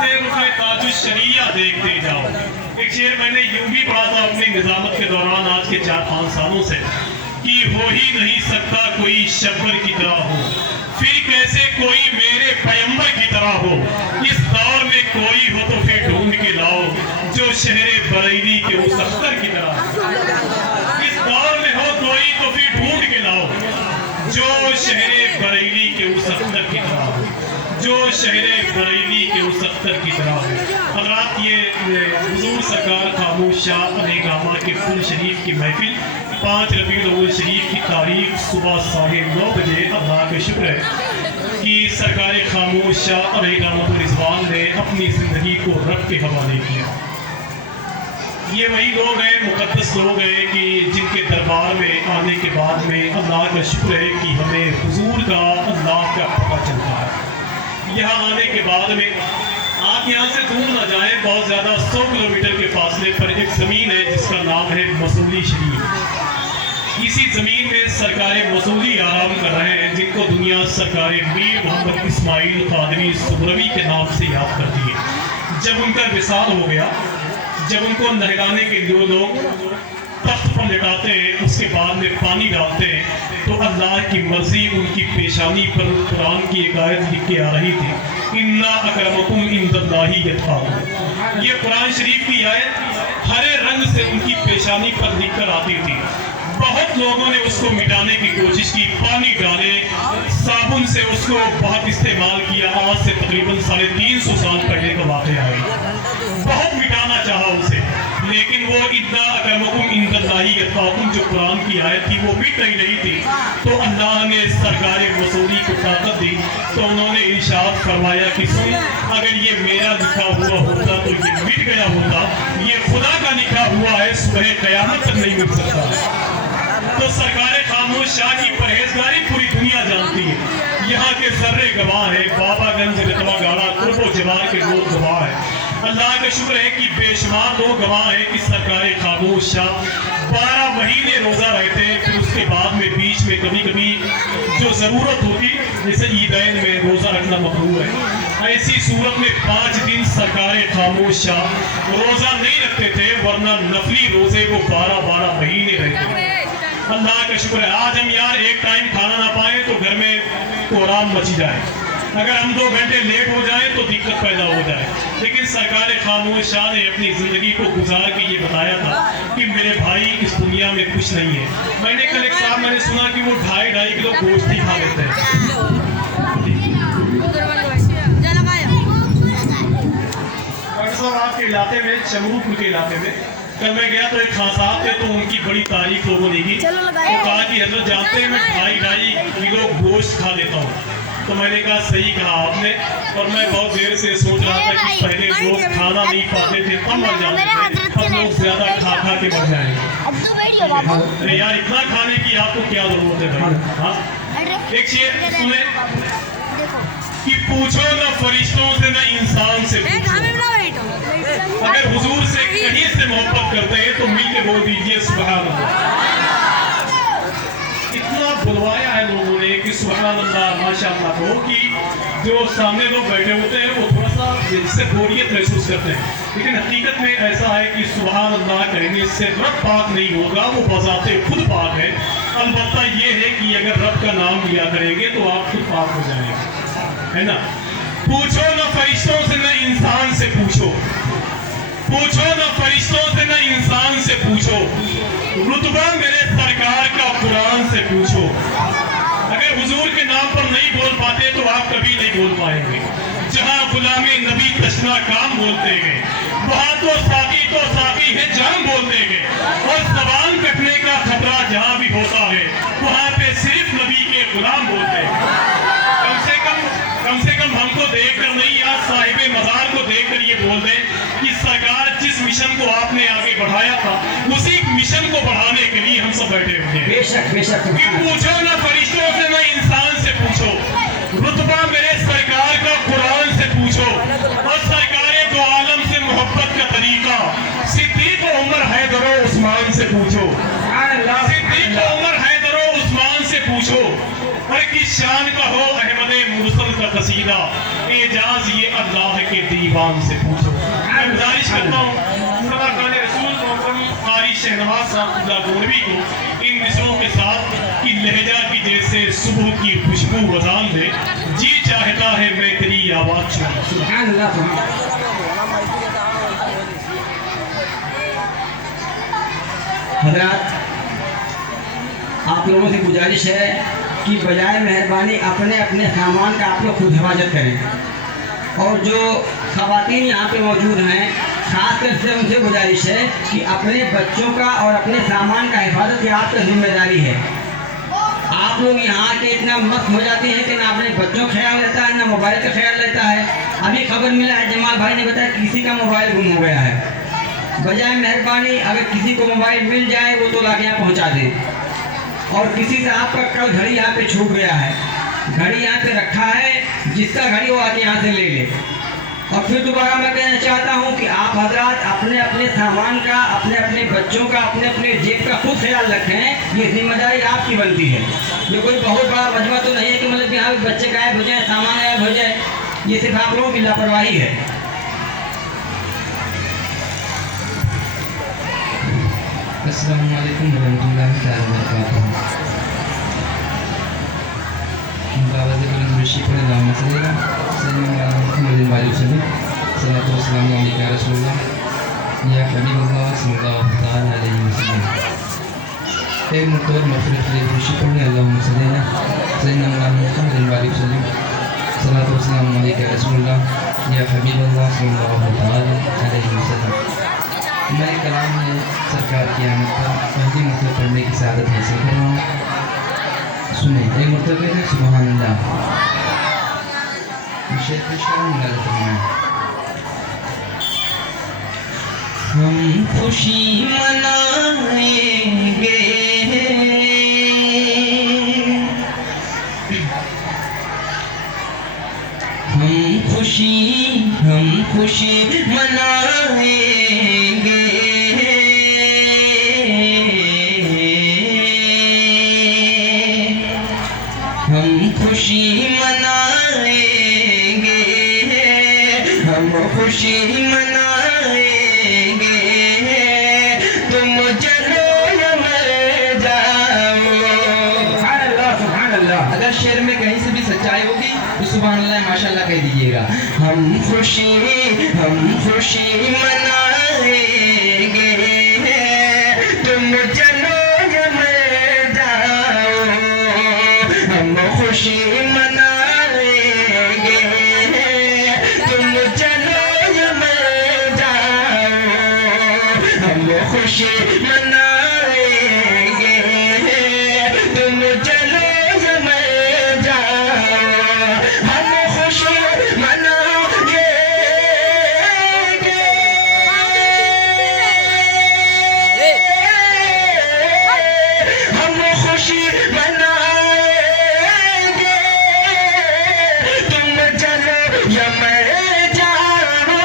ताज शरिया देखते जाओ। एक शेर मैंने यूं भी पढ़ा था अपनी निजामत के दौरान आज के 4-5 सालों से कि हो ही नहीं सकता कोई शब्बर की तरह हो, फिर कैसे कोई मेरे पैगंबर की तरह हो। इस दौर में कोई हो तो फिर ढूंढ के लाओ जो शहरे बरेली के उस अख्तर की तरह। इस दौर में हो कोई तो फिर ढूंढ के लाओ जो शहरे बरेली के उस अख्तर की तरह, जो शहरे बरेली के उस अख्तर की तरह। हज़रात, ये हुजूर सरकार खामोश शाह अलैहिस्सलाम के फुल शरीफ की महफिल 5 रबीउल अव्वल शरीफ की तारीख सुबह 9:30 बजे। अल्लाह का शुक्र है कि सरकार खामोश शाह अलैहिस्सलाम ने अपनी ज़िंदगी को रब के हवाले किया। ये वही लोग हैं, मुक़द्दस लोग हैं कि जिनके दरबार में आने के बाद में अल्लाह का शुक्र है कि हमें हुजूर का, अल्लाह का पता चलता है। यहाँ आने के बाद में आप यहाँ से दूर ना जाएं, बहुत ज़्यादा 100 किलोमीटर के फासले पर एक ज़मीन है जिसका नाम है मसूली शरीफ। इसी ज़मीन में सरकार मसूली आराम कर रहे हैं, जिनको दुनिया सरकार मीर मोहम्मद इस्माइल कादरी सुहरवी के नाम से याद करती है। जब उनका विसाल हो गया, जब उनको नहलाने के लिए लोग तख्त पर लिटाते हैं, उसके बाद में पानी डालते हैं, तो अल्लाह की मर्जी उनकी पेशानी पर कुरान की एक आयत लिख के आ रही थी, इन्ना अकरमकुम इंदल्लाहि यत्काकुम। ये कुरान शरीफ की आयत हरे रंग से उनकी पेशानी पर लिख कर आती थी। बहुत लोगों ने उसको मिटाने की कोशिश की, पानी डाले, साबुन से उसको बहुत इस्तेमाल किया। आज से तकरीबन 350 साल पहले का वाक़या है। बहुत मिटाना चाहा उसे, लेकिन वो इन्ना अकरमकुम इंदल्लाहि यत्काकुम जो कुरान की आयत थी वो मिट नहीं थी। तो अल्लाह ने सरकार मसूली को ताकत दी, तो उन्होंने इरशाद फरमाया कि सुन, अगर ये मेरा लिखा हुआ होता तो ये मिट गया होता, ये खुदा का लिखा हुआ है, सुबह क़यामत तक नहीं मिट सकता। तो सरकार खामोश शाह की परहेजगारी पूरी दुनिया जानती है। यहाँ के जर्रे गवाह है, बाबागंज, रतवा गाड़ा, कुर्बो जवार के लोग गवाह है। अल्लाह का शुक्र है कि बेशुमार लोग गवाह हैं कि सरकार खामोश शाह 12 महीने रोज़ा रहते हैं। फिर उसके बाद में बीच में कभी कभी जो ज़रूरत होती, जैसे ईदैन में रोज़ा रखना मकरूह है, ऐसी सूरत में 5 दिन सरकार खामोश शाह रोज़ा नहीं रखते थे, वरना नफली रोज़े वो 12 महीने रहते थे। अल्लाह का शुक्र है आज हम यार एक टाइम खाना ना पाए तो घर में कोहराम मची जाए, अगर हम 2 घंटे लेट हो जाए तो दिक्कत पैदा हो जाए। लेकिन सरकार खामोश शाह ने अपनी ज़िंदगी को गुजार के ये बताया था कि मेरे भाई इस दुनिया में कुछ नहीं है। मैंने कल एक साहब मैंने सुना कि वो 2.5 किलो गोश्त ही खा लेते हैं। डॉक्टर साहब आपके इलाके में, चमरूपुर के इलाके में कल मैं गया तो एक खान साहब थे, तो उनकी बड़ी तारीफ लोगों ने की। तो कहा कि हजरत जानते हैं मैं 2.5 किलो गोश्त खा लेता हूँ। तो मैंने कहा सही कहा आपने, और मैं बहुत देर से सोच रहा था कि पहले लोग खाना नहीं पाते थे तब मर जाते थे, अब लोग ज्यादा खा के मर जाएंगे। अरे यार इतना खाने की आपको क्या जरूरत है भाई? हाँ, एक शेर सुने कि पूछो न फरिश्तों से न इंसान से पूछो, अगर हुजूर से कहीं से मोहब्बत करते हैं तो मिल के बोल दीजिए सुभान अल्लाह। इतना बुलवाया है लोगों ने कि सुभान अल्लाह माशाअल्लाह को, कि जो सामने लोग बैठे होते हैं वो थोड़ा सा इससे बोरियत महसूस करते हैं, लेकिन हकीकत में ऐसा है कि सुभान अल्लाह कहने से रब पाक नहीं होगा, वो बजाते खुद पाक है। अलबत्ता ये है कि अगर रब का नाम लिया करेंगे तो आप खुद पाक हो जाएंगे, है ना। पूछो न फरिश्तों से न इंसान से पूछो, पूछो न फरिश्तों से न इंसान से पूछो, रुतबा मेरे सरकार का कुरान से पूछो। अगर हुजूर के नाम पर नहीं बोल पाते तो आप कभी नहीं बोल पाएंगे। जहां गुलामे नबी तशना काम बोलते गए, वहां तो साकी है जाम बोलते गए, और जबान कटने का खतरा जहां भी होता है वहां पे सिर्फ नबी के गुलाम बोलते हैं। कम से कम हमको देखकर नहीं, या साहिबे मज़ार को देखकर ये बोल दें कि सरकार जिस मिशन को आपने आगे बढ़ाया था उसी मिशन को बढ़ाने के लिए हम सब बैठे हुए हैं। बेशक बेशक। पूछो ना फरिश्तों से ना इंसान से पूछो, रुतबा मेरे सरकार का कुरान से पूछो, और सरकारे दो आलम से मोहब्बत का तरीका सिद्दीक उमर हैदर उस्मान से पूछो, सिद्दीक उमर हैदर उस्मान से पूछो। और किस शान का हो अहमद मुरसल का कसीदा, एजाज ये अल्लाह के दीवान से पूछो। मैं गुजारिश करता हूँ रसूल कारी शहनवाज साहब गोरवी को इन मिसरों के साथ कि लहजा की जैसे सुबह की खुशबू वजान दे, जी चाहता है मैं तेरी आवाज सुनूं। सुभान अल्लाह। हजरात, आप लोगों से गुजारिश है कि बजाय मेहरबानी अपने अपने सामान का आप लोग खुद हिफाजत करें, और जो ख़वातीन यहाँ पे मौजूद हैं खास कर से उनसे गुजारिश है कि अपने बच्चों का और अपने सामान का हिफाजत ये आपका जिम्मेदारी है। आप लोग यहाँ के इतना मस्त हो जाते हैं कि ना अपने बच्चों का ख्याल रहता है ना मोबाइल का ख्याल रहता है। अभी खबर मिला है, जमाल भाई ने बताया किसी का मोबाइल गुम हो गया है। बजाय मेहरबानी अगर किसी को मोबाइल मिल जाए वो तो लाके यहाँ पहुँचा दे, और किसी से आपका कल घड़ी यहाँ पे छूट गया है, घड़ी यहाँ पे रखा है, जिसका घड़ी वो आके यहाँ से ले ले। और फिर दोबारा मैं कहना चाहता हूँ कि आप हजरात अपने अपने सामान का, अपने अपने बच्चों का, अपने अपने जेब का खुद ख्याल रखें। ये जिम्मेदारी आपकी बनती है। ये कोई बहुत बड़ा मजमा तो नहीं है कि मतलब यहाँ पे बच्चे गायब हो जाए, सामान गायब हो जाए। ये सिर्फ आप लोगों की लापरवाही है। अस्सलामु अलैकुम वरहमतुल्लाहि तआला वबरकातुहू। दावत ऋषि पर नाम सल्लल्लाहु अलैहि वसल्लम सल्लल्लाहु अलैहि रसूलुल्लाह या हबीबुल्लाह सल्लल्लाहु तआला अलैहि वसल्लम। एक मुतवर मफरत ले ऋषि पर अल्लाहुम्मा सल्ली अला सय्यिदना मुहम्मद अलैहि वसल्लम सल्लल्लाहु अलैहि रसूलुल्लाह या हबीबुल्लाह सल्लल्लाहु तआला अलैहि वसल्लम। मैं कलाम में सरकार की आमद पर पहली मतलब पढ़ने की सादत हासिल कर रहा हूँ। सुने एक मतलब है सुभान अल्लाह। शेख हम खुशी मनाएंगे, हम खुशी मनाएंगे, हम खुशी मनाएंगे, हम खुशी मनाएंगे। तुम चलो या मर जाओ। सुभान अल्लाह, सुभान अल्लाह। अगर शेर में कहीं से भी सच्चाई होगी तो सुभान अल्लाह माशाअल्लाह कह दीजिएगा। हम खुशी मनाएंगे, तुम चलो या मर जाओ। हम खुशी मनाएंगे, तुम चलो या मर जाओ। हम खुशी मनाएंगे, तुम चलो या मर जाओ। हम खुशी मनाएंगे, हम खुशी मनाएंगे, तुम चलो या मर जाओ।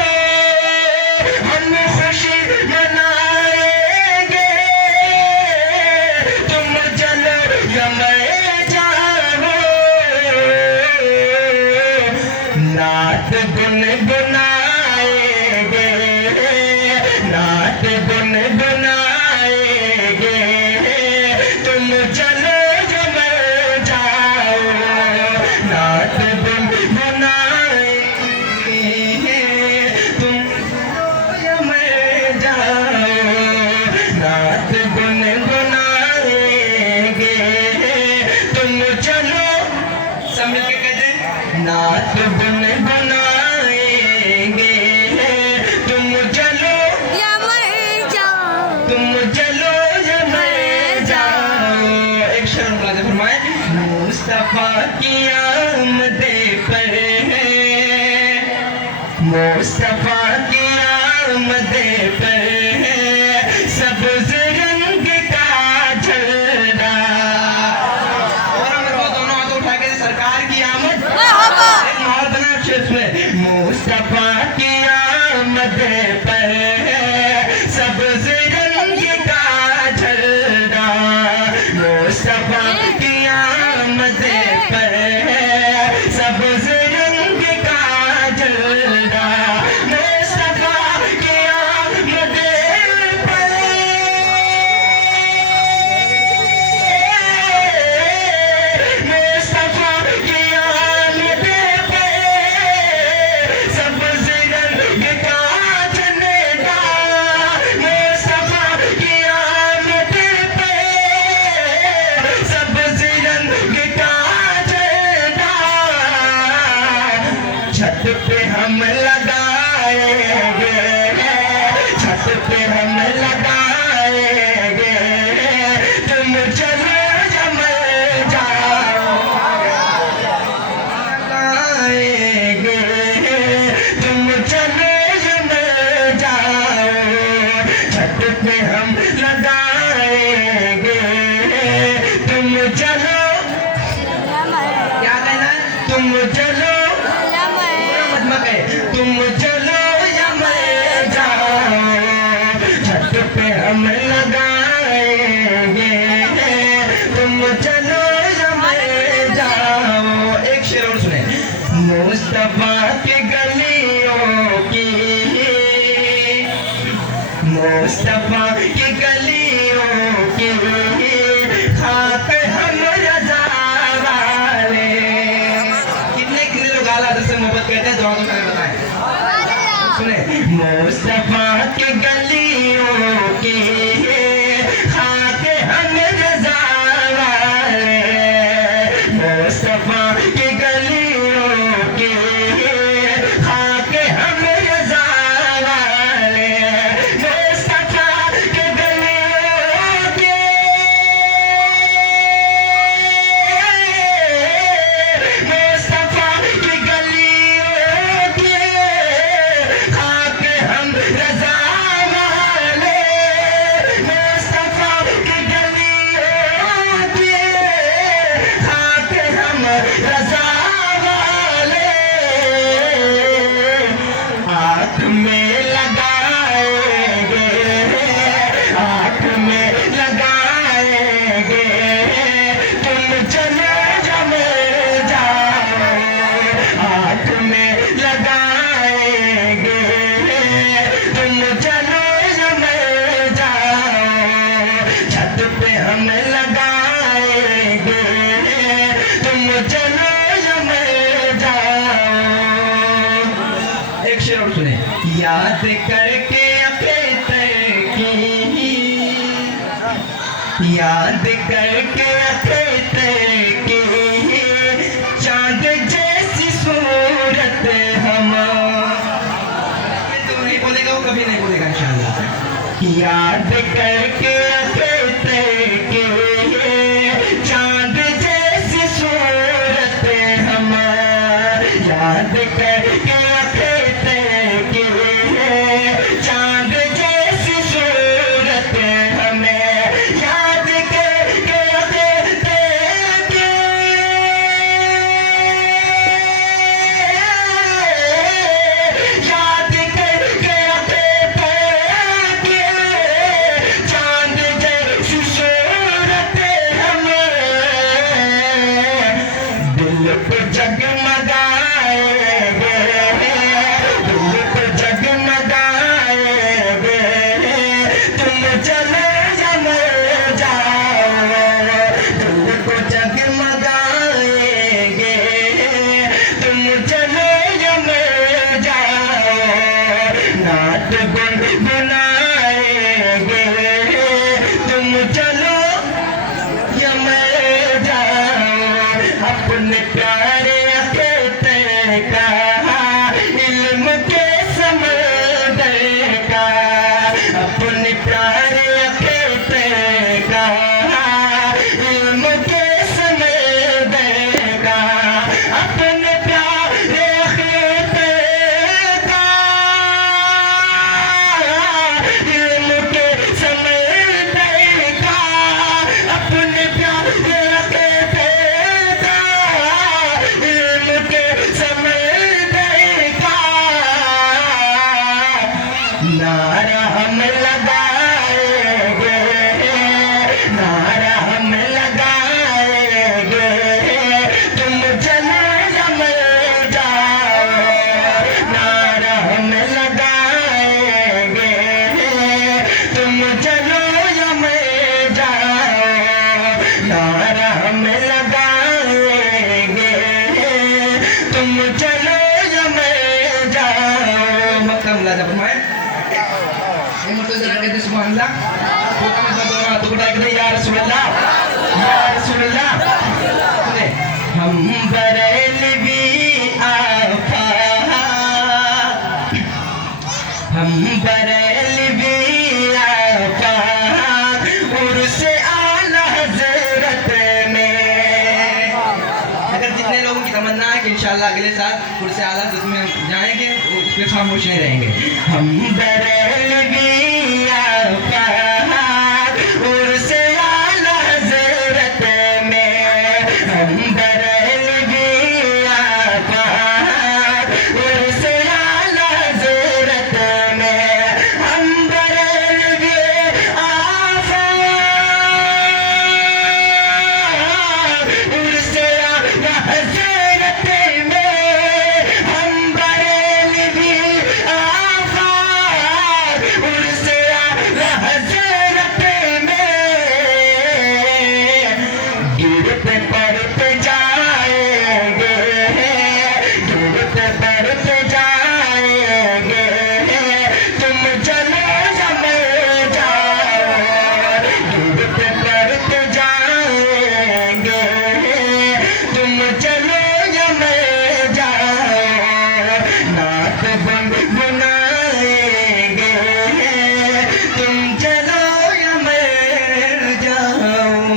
हम खुशी मनाएंगे, तुम चलो या मर जाओ। नात गुनगुनाएंगे, नात गुनगुनाएंगे, तुम चलो या मर जाओ। नात गुनगुनाएंगे, तुम या मर जाओ। नात गुनगुनाएंगे, तुम चलो। सब मिलके कहते हैं नात गुनगुनाएंगे, तुम चलो, तुम चलो या मर जाओ। एक शेर मुलाज़ा फरमाए। मुस्तफा की आमदे पर है, मुस्तफा की आमदे पर है सब्ज़ रंग का झंडा। और हम लोग दोनों हाथ उठा के सरकार की आमद एक माहौल बना शेर में। मुस्तफा की आमद पर है सब्ज़ रंग का झंडा। मुस्तफा की आमद पर है सब्ज़ रंग का छत पे हम लगाएंगे, छत पे हम लगाएंगे, तुम चलो या मैं जाऊं, लगाएंगे, तुम चलो या मैं जाऊं, छत पे हम लगाएंगे, तुम चलो, क्या कहना है, तुम चलो, तुम चलो या मैं जाऊं, छत पे हम लगाएंगे, तुम चलो या मैं जाऊं। एक शेर और सुने। मुस्तफा की गलियों की, मुस्तफा की गलियों की खाक हम रज़ा वाले। कितने कितने लोग आला हज़रत से मोहब्बत करते हैं, जवाब करके बताएं। सुने। मुस्तफा की गलियों की खाक हम रज़ा वाले, मुस्तफा की गलियों की खाक हम रज़ा वाले, मुस्तफा की गलियों की, मुस्तफा की गलियों की खाक हम रज़ा वाले, मुस्तफा की गलियों की खाक हम रज़ा वाले, आँख में लगाएंगे, आँख में लगाएंगे, तुम चलो या मैं जाऊं, आँख में लगाएंगे, तुम चलो या मैं जाऊं, छत पे हम लगाएंगे, तुम चलो या मैं जाऊं। एक शेर और सुने। याद करके अक़ीक़त की, याद करके अक़ीक़त की, चांद जैसी सूरत हम, ये तो नहीं बोलेगा, वो कभी नहीं बोलेगा इंशाअल्लाह। याद करके अक़ीक़त की, चांद जैसी सूरत हम, याद करके अक़ीक़त की, चांद जैसी सूरत हमें, याद करके अक़ीक़त की, याद करके अक़ीक़त की, चांद जैसी सूरत हमें, दिल पे जगमगाएंगे, दिल पे जगमगाएंगे, तुम चलो या मैं जाऊं, दिल को जगमगाएंगे, तुम चलो या मैं जाऊं, नात गुनगुनाएंगे, तुम चलो या मैं जाऊं, अपने प्यारे अक़ीक़त का इल्म के समंदर का, अपने प्यारे अक़ीक़त का इल्म के समंदर का, अपने प्यारे अक़ीक़त का इल्म के समंदर का, अपने प्यारे अक़ीक़त का इल्म के समंदर का, नारा हम लगाएंगे, नारा हम लगाएंगे, तुम चलो या मैं जाऊं, नारा हम लगाएंगे, तुम चलो या मैं जाऊं, नारा हम लगाएंगे, तुम चलो या मैं जाऊं। मक्का मुलाजा फरमाए। जरा कहते सुभान अल्लाह। तो कहते या रसूल अल्लाह, या रसूल अल्लाह। हम बरेलवी आफा اس میں جائیں گے اس پہ خاموش نہیں رہیں گے. ہم برلگیا پہاڑ عرس اعلی حضرت میں، ہم برلگیا پہاڑ عرس اعلی حضرت میں، ہم برلگے آفاق عرس اعلی حضرت میں، ہم برلگے آفاق عرس اعلی حضرت میں، گرتے پڑتے جائیں گے، گرتے پڑتے جائیں گے، تم چلو یا میں جاؤں، گرتے پڑتے جائیں گے، تم چلو یا میں جاؤں، نعت گنگنائیں گے، تم چلو یا میں جاؤں.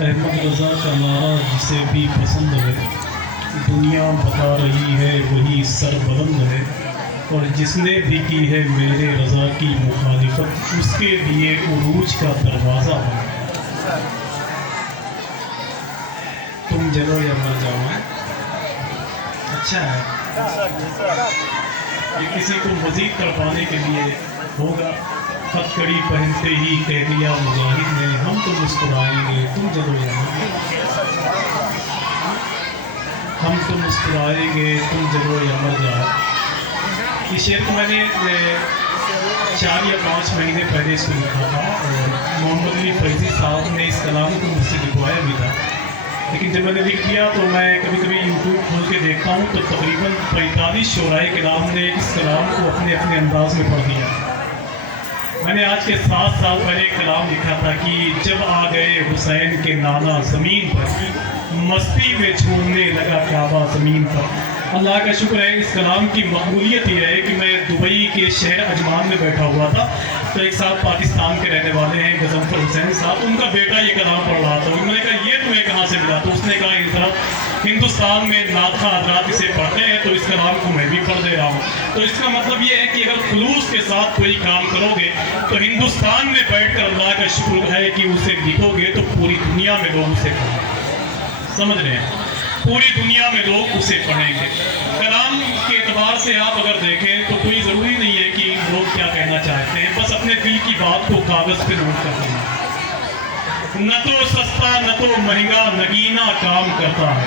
احمد رضا کا نعرہ جسے بھی پسند ہے، دنیا بتا رہی ہے وہی سر بلند ہے، اور جس نے بھی کی ہے میرے رضا کی مخالفت اس کے لیے عروج کا دروازہ ہے. تم جلو یا مر جاؤ ہے اچھا ہے. یہ کسی کو مزید تڑپانے کے لیے ہوگا. خط کڑی پہنتے ہی کہہ دیا مجاہد نے، ہم تو مسکرائیں گے تم جلو یا مر جاؤ، ہم تو مسکرائیں گے تم جلو یا مر جاؤ. اس شعر کو میں نے 4 یا 5 مہینے پہلے اس کو لکھا تھا، اور محمد علی فیضی صاحب نے اس کلام کو مجھ سے لکھوایا بھی تھا. لیکن جب میں نے لکھ دیا تو میں کبھی کبھی یوٹیوب کھول کے دیکھتا ہوں تو تقریباً 45 شعرائے کلام نے اس کلام کو اپنے اپنے انداز میں پڑھ دیا. میں نے آج کے 7 سال پہلے ایک کلام لکھا تھا کہ جب آ گئے حسین کے نانا زمین پر، مستی میں چھوڑنے لگا کعبہ زمین پر. اللہ کا شکر ہے، اس کلام کی مقبولیت یہ ہے کہ میں دبئی کے شہر عجمان میں بیٹھا ہوا تھا، تو ایک صاحب پاکستان کے رہنے والے ہیں غضنفر حسین صاحب، ان کا بیٹا یہ کلام پڑھ رہا تھا. انہوں نے کہا یہ تمہیں کہاں سے ملا؟ تو اس نے کہا اس طرح ہندوستان میں ناطقہ حضرات اسے پڑھتے ہیں تو اس کلام کو میں بھی پڑھ دے رہا ہوں. تو اس کا مطلب یہ ہے کہ اگر خلوص کے ساتھ کوئی کام کرو گے تو ہندوستان میں بیٹھ کر اللہ کا شکر ہے کہ اسے لکھو گے تو پوری دنیا میں لوگ اسے پڑھیں گے. سمجھ رہے ہیں؟ پوری دنیا میں لوگ اسے پڑھیں گے. کلام کے اعتبار سے آپ اگر دیکھیں تو کوئی ضروری نہیں ہے کہ لوگ کیا کہنا چاہتے ہیں، بس اپنے دل کی بات کو کاغذ پہ نوٹ کرتے ہیں. نہ تو سستا نہ تو مہنگا نگینا کام کرتا ہے،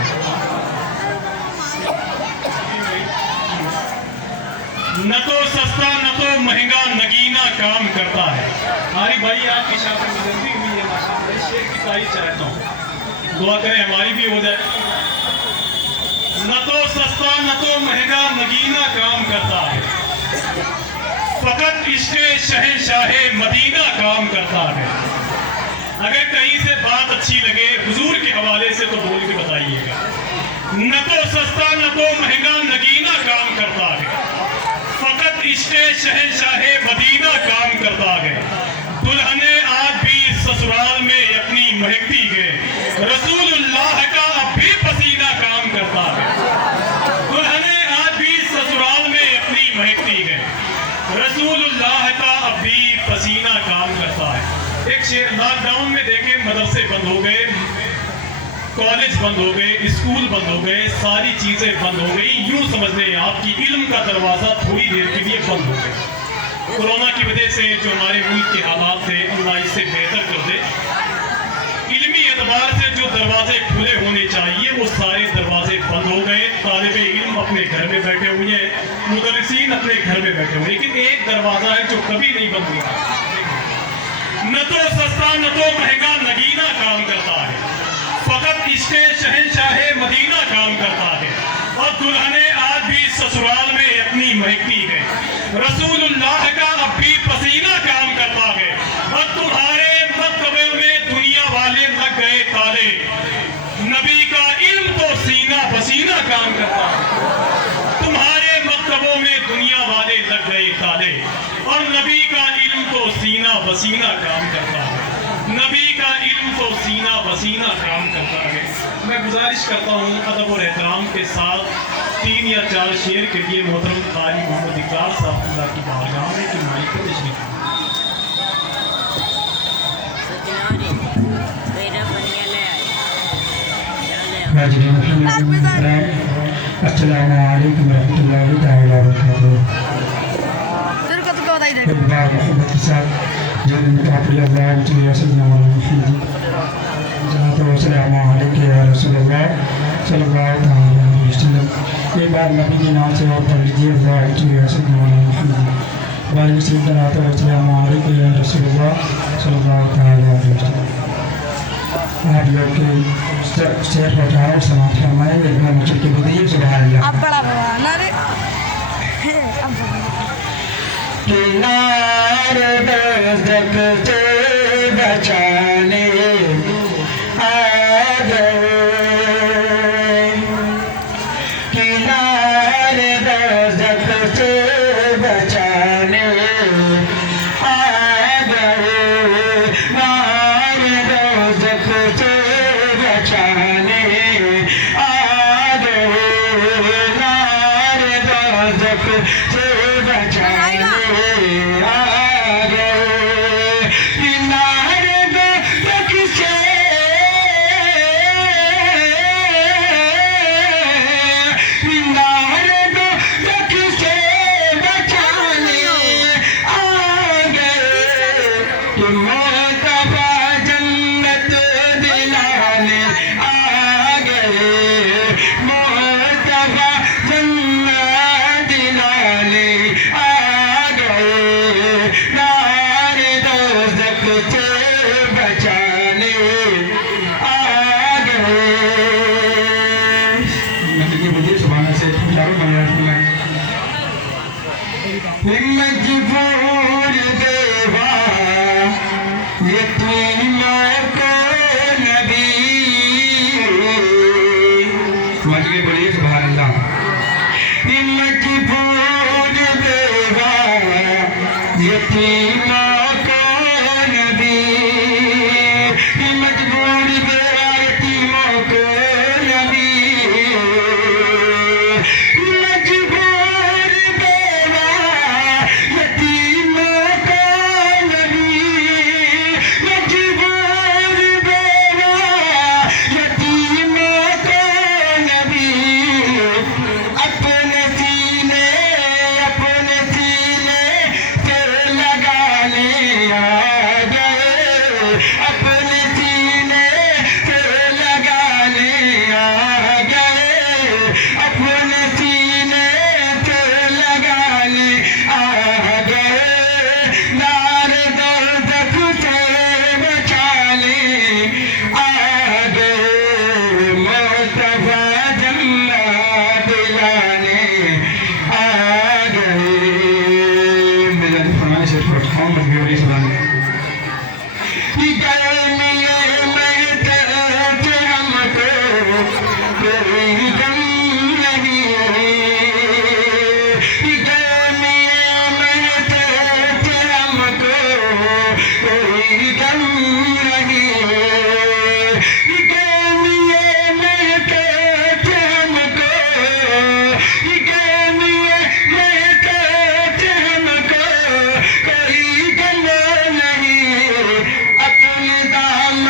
نہ تو سستا نہ تو مہنگا نگینا کام کرتا ہے. ہماری بھائی آپ کی شادی جلدی ہوئی ہے ماشاءاللہ، اس شعر کی تعریف چاہتا ہوں، دعا کریں ہماری بھی ہو جائے. نہ تو سستا نہ تو مہنگا نگینا کام کرتا ہے، فقط عشق شہنشاہ مدینہ کام کرتا ہے. اگر کہیں سے بات اچھی لگے حضور کے حوالے سے تو بول کے بتائیے گا. نہ تو سستا نہ تو مہنگا نگینا کام کرتا ہے، فقط عشق شہنشاہ مدینہ کام کرتا ہے. دلہنے آج بھی سسرال میں اپنی مہکتی ہے، رسول اللہ کا اب بھی پسینہ کام کرتا ہے. دلہنے آج بھی سسرال میں اپنی مہکتی ہے، رسول اللہ کا اب بھی پسینہ کام کرتا ہے. ایک شعر، لاک ڈاؤن میں دیکھیں مدرسے بند ہو گئے، کالج بند ہو گئے، اسکول بند ہو گئے، ساری چیزیں بند ہو گئی. یوں سمجھ لیں آپ کی علم کا دروازہ تھوڑی دیر کے لیے بند ہو گئے. کورونا کی وجہ سے جو ہمارے ملک کے حالات تھے اللہ اس سے بہتر کر دے. علمی اعتبار سے جو دروازے کھلے ہونے چاہیے وہ سارے دروازے بند ہو گئے. طالب علم اپنے گھر میں بیٹھے ہوئے ہیں، مدرسین اپنے گھر میں بیٹھے ہوئے ہیں، لیکن ایک دروازہ ہے جو کبھی نہیں بند ہوا. نہ تو سستا نہ تو مہنگا نگینا کام کرتا ہے، فقط عشق شہنشاہ مدینہ کام کرتا ہے. اور دلہنے آج بھی سسرال میں اپنی مہکتی ہے، رسول اللہ کا اب بھی پسینہ کام کرتا ہے. اور تمہارے مکتبے میں دنیا والے لگ گئے تالے، نبی کا علم تو سینہ بسینہ کام کرتا ہے. تمہارے مکتبوں میں دنیا والے لگ گئے تالے، اور نبی کا सीना बसीना काम करता है। नबी का इल्म तो सीना बसीना काम करता है। मैं गुजारिश करता हूँ अदब और एहतराम के साथ 3 या 4 शेर के लिए मोहतरम कारी मोहम्मद इकरार साहब अल्लाह की बारगाह में कि माइक पर तशरीफ अस्सलामु अलैकुम रहमतुल्लाहि ताला वबरकातुहू। बार मोहब्बत के साथ जल्द मुताबिल अल्लाह की सल्लल्लाहु अलैहि वसल्लम या रसूलल्लाह सल्लल्लाहु अलैहि वसल्लम। एक बार नबी के नाम से और पढ़ लीजिए अल्लाह की सल्लल्लाहु अलैहि वसल्लम या रसूलल्लाह सल्लल्लाहु अलैहि वसल्लम। आप लोग के शेर पठाओ समाप्त फरमाए लेकिन मुझे के बताइए सुभान अल्लाह। अब बड़ा भगवान अरे अब किनारे दस्तक से बचाने आ गए, किनारे दस्तक से बचाने आ गए, किनारे दस्तक से बचाने आ गए, किनारे दस्तक से बचाने मजबूर देवा यतीमों को नबी। समझ गए, बोलिए सुभान अल्लाह। मजबूर देवा यतीमों को नबी, मजबूर देवा यतीमों को नबी, अपने दाम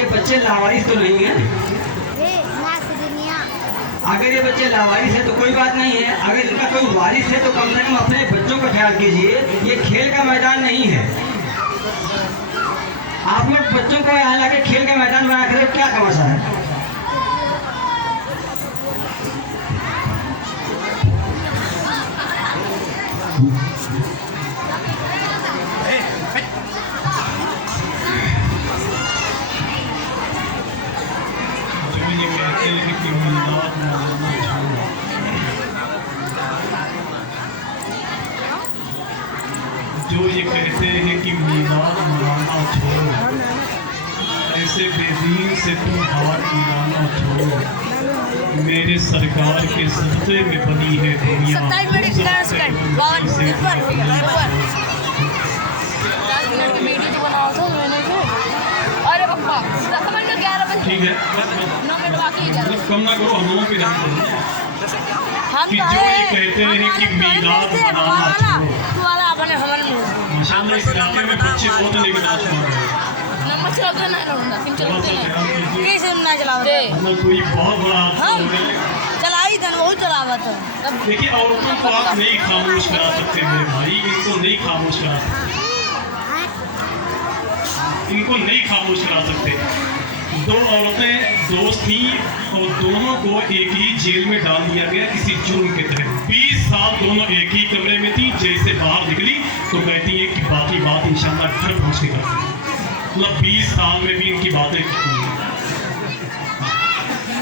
ये बच्चे लावारिस तो नहीं है? अगर ये बच्चे लावारिस है तो कोई बात नहीं है, अगर इनका कोई वारिस है तो कम से कम अपने बच्चों का ख्याल कीजिए। ये खेल का मैदान नहीं है। आप लोग बच्चों को यहाँ लाके खेल का मैदान बना कर क्या तमाशा है? जो ये कहते हैं कि मीलाद मनाना छोड़ो, ऐसे बेदीन से तुम हाथ मिलाना छोड़ो। मेरे सरकार के सदक़े में बनी है दुनिया। ठीक है, कम ना करो, हम लोगों पे ध्यान दो कि जो ये कहते हैं कि मीलाद मनाना छोड़ो। माशाअल्लाह इस इलाके में बच्चे बहुत हैं लेकिन आज मतलब कोई बहुत बड़ा देखिए, औरतों को आप नहीं खामोश करा सकते मेरे भाई, इनको नहीं खामोश करा सकते, इनको नहीं खामोश करा सकते। दो औरतें दोस्त थी और दोनों को एक ही जेल में डाल दिया गया किसी जुर्म के तहत। 20 साल दोनों एक ही कमरे में थी। जैसे बाहर निकली तो कहती है कि बाकी बात इंशाल्लाह घर पहुँच के करते हैं। मतलब 20 साल में भी इनकी बातें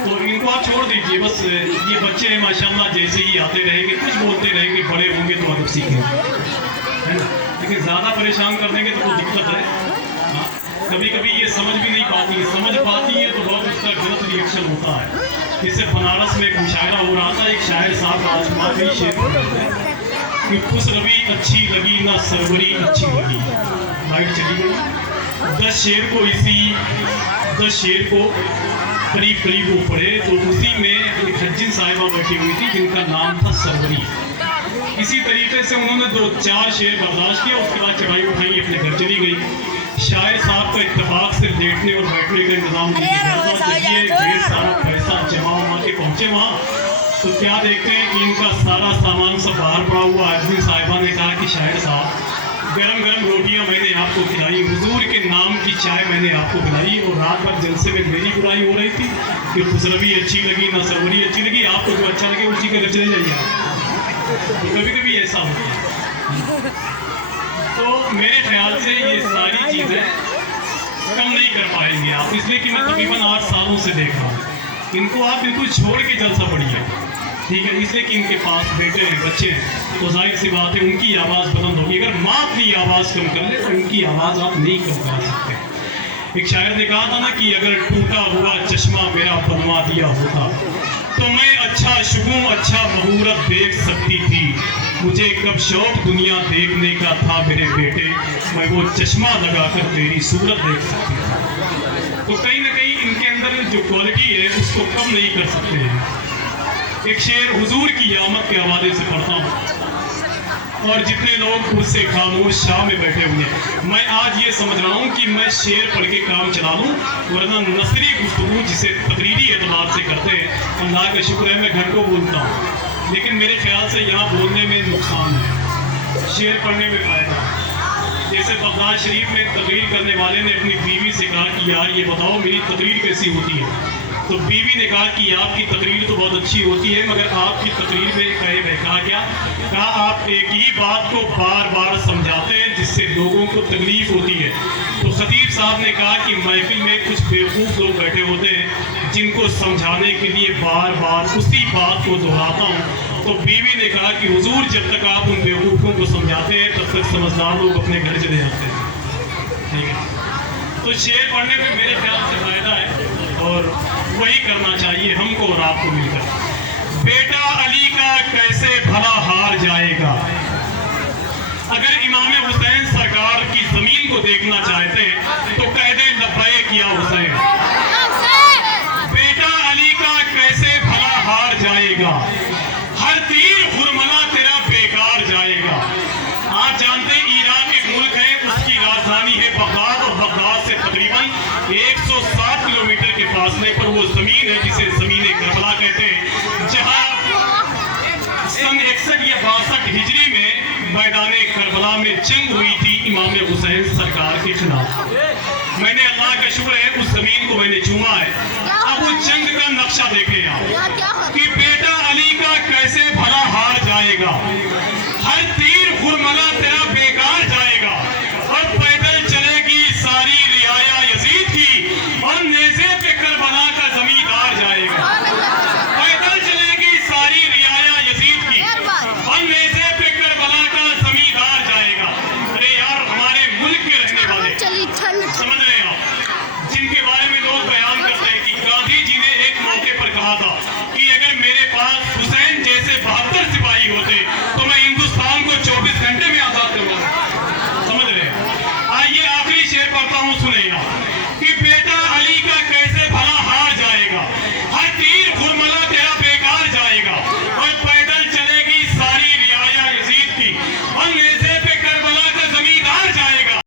तो इनको आप छोड़ दीजिए। बस ये बच्चे हैं माशाल्लाह, जैसे ही आते रहेंगे कुछ बोलते रहेंगे, बड़े होंगे तो अदब सीखेंगे, है ना। लेकिन ज़्यादा परेशान कर देंगे तो कोई दिक्कत है। कभी कभी ये समझ भी नहीं पाती है, समझ पाती है तो बहुत उसका गलत रिएक्शन होता है। जैसे बनारस में एक मुशायरा हो रहा था, एक शायर साहब राजकुमार भी शेर कि खुश रवि अच्छी लगी ना सरवरी अच्छी लगी। लाइट चली गई। 10 शेर को करीब करीब वो पढ़े तो उसी में एक हज्जिन साहिबा बैठी हुई थी जिनका नाम था सरवरी। इसी तरीके से उन्होंने 2-4 शेर बर्दाश्त किया, उसके बाद चढ़ाई उठाई, अपने घर चली गई। शायर साहब का इत्तेफाक से लेटने और बैठने का इंतजाम ढेर सारा पैसा जमा हुआ के पहुंचे वहाँ तो क्या देखते हैं कि इनका सारा सामान सब बाहर पड़ा हुआ। हज्जिन साहिबा ने कहा कि शायर साहब, गरम गरम रोटियां मैंने आपको खिलाई, हुजूर के नाम की चाय मैंने आपको पिलाई, और रात भर जलसे में मेरी बुराई हो रही थी कि खुशरवी अच्छी लगी ना सरवरी अच्छी लगी। आपको जो अच्छा लगे उसी के घर चले जाइए। तो कभी कभी ऐसा होता है। तो मेरे ख्याल से ये सारी चीज़ें कम नहीं कर पाएंगे आप, इसलिए कि मैं तकरीबन 8 सालों से देख रहा हूँ। इनको आप बिल्कुल छोड़ के जलसा पड़िए, ठीक है, इसलिए कि इनके पास बेटे हैं, बच्चे हैं, तो जाहिर सी बात है उनकी आवाज़ बुलंद होगी। अगर माँ अपनी आवाज़ कम कर ले तो उनकी आवाज़ आप नहीं कम करा सकते। एक शायर ने कहा था ना कि अगर टूटा हुआ चश्मा मेरा बनवा दिया होता तो मैं अच्छा शुगुन अच्छा मुहूर्त देख सकती थी। मुझे कब शौक दुनिया देखने का था मेरे बेटे, मैं वो चश्मा लगाकर तेरी सूरत देख सकती थी। तो कहीं ना कहीं इनके अंदर जो क्वालिटी है उसको कम नहीं कर सकते हैं। एक शेर हुजूर की आमद के हवाले से पढ़ता हूँ, और जितने लोग मुझसे खामोश शाह में बैठे हुए हैं, मैं आज ये समझ रहा हूँ कि मैं शेर पढ़ के काम चला लूँ, वरना नसरी गुफ्तगू जिसे तकरीरी एतबार से करते हैं, अल्लाह का शुक्र है मैं घर को बोलता हूँ, लेकिन मेरे ख्याल से यहाँ बोलने में नुकसान है, शेर पढ़ने में फ़ायदा। जैसे बगदाद शरीफ में तकरीर करने वाले ने अपनी बीवी से कहा कि यार ये बताओ मेरी तकरीर कैसी होती है। तो बीवी ने कहा कि आपकी तकरीर तो बहुत अच्छी होती है, मगर आपकी तकरीर में कहा क्या, कहा आप एक ही बात को बार बार समझाते हैं जिससे लोगों को तकलीफ होती है। तो खतीब साहब ने कहा कि महफिल में कुछ बेवकूफ़ लोग बैठे होते हैं जिनको समझाने के लिए बार बार उसी बात को दोहराता हूँ। तो बीवी ने कहा कि हुजूर जब तक आप उन बेवकूफ़ों को समझाते हैं तब तक समझदार लोग अपने घर चले जाते हैं, ठीक है। तो शेर पढ़ने में मेरे ख्याल से फ़ायदा है और वही करना चाहिए हमको और आपको मिलकर। बेटा अली का कैसे भला हार जाएगा, अगर इमाम हुसैन सरकार की ज़मीन को देखना चाहते हैं तो कह दे लब्बैक या हुसैन। बेटा अली का कैसे भला हार जाएगा, हर तीर फुरमना तेरा बेकार जाएगा। आप जानते हैं ईरान एक मुल्क है, उसकी राजधानी है बगदाद, और बगदाद से तकरीबन 160 फासले पर वो जमीन है जिसे जमीन करबला कहते हैं, जहां सन 61 या 62 हिजरी में मैदान करबला में जंग हुई थी इमाम हुसैन सरकार के खिलाफ। मैंने अल्लाह का शुक्र है उस जमीन को मैंने चूमा है। अब उस जंग का नक्शा देखें आप कि बेटा अली का कैसे भला हार जाएगा, हर तीर हुरमला तेरा बेकार जाएगा, और पैदल चलेगी सारी रियाया यजीद की, और नेज़े पे करबला का जमींदार जाएगा। पैदल चलेगी सारी रियाया यजीद की, और नेज़े पे करबला का जमींदार जाएगा। अरे यार, हमारे मुल्क के रहने वाले समझ रहे हैं आप, जिनके बारे में लोग बयान करते हैं कि गांधी जी ने एक मौके पर कहा था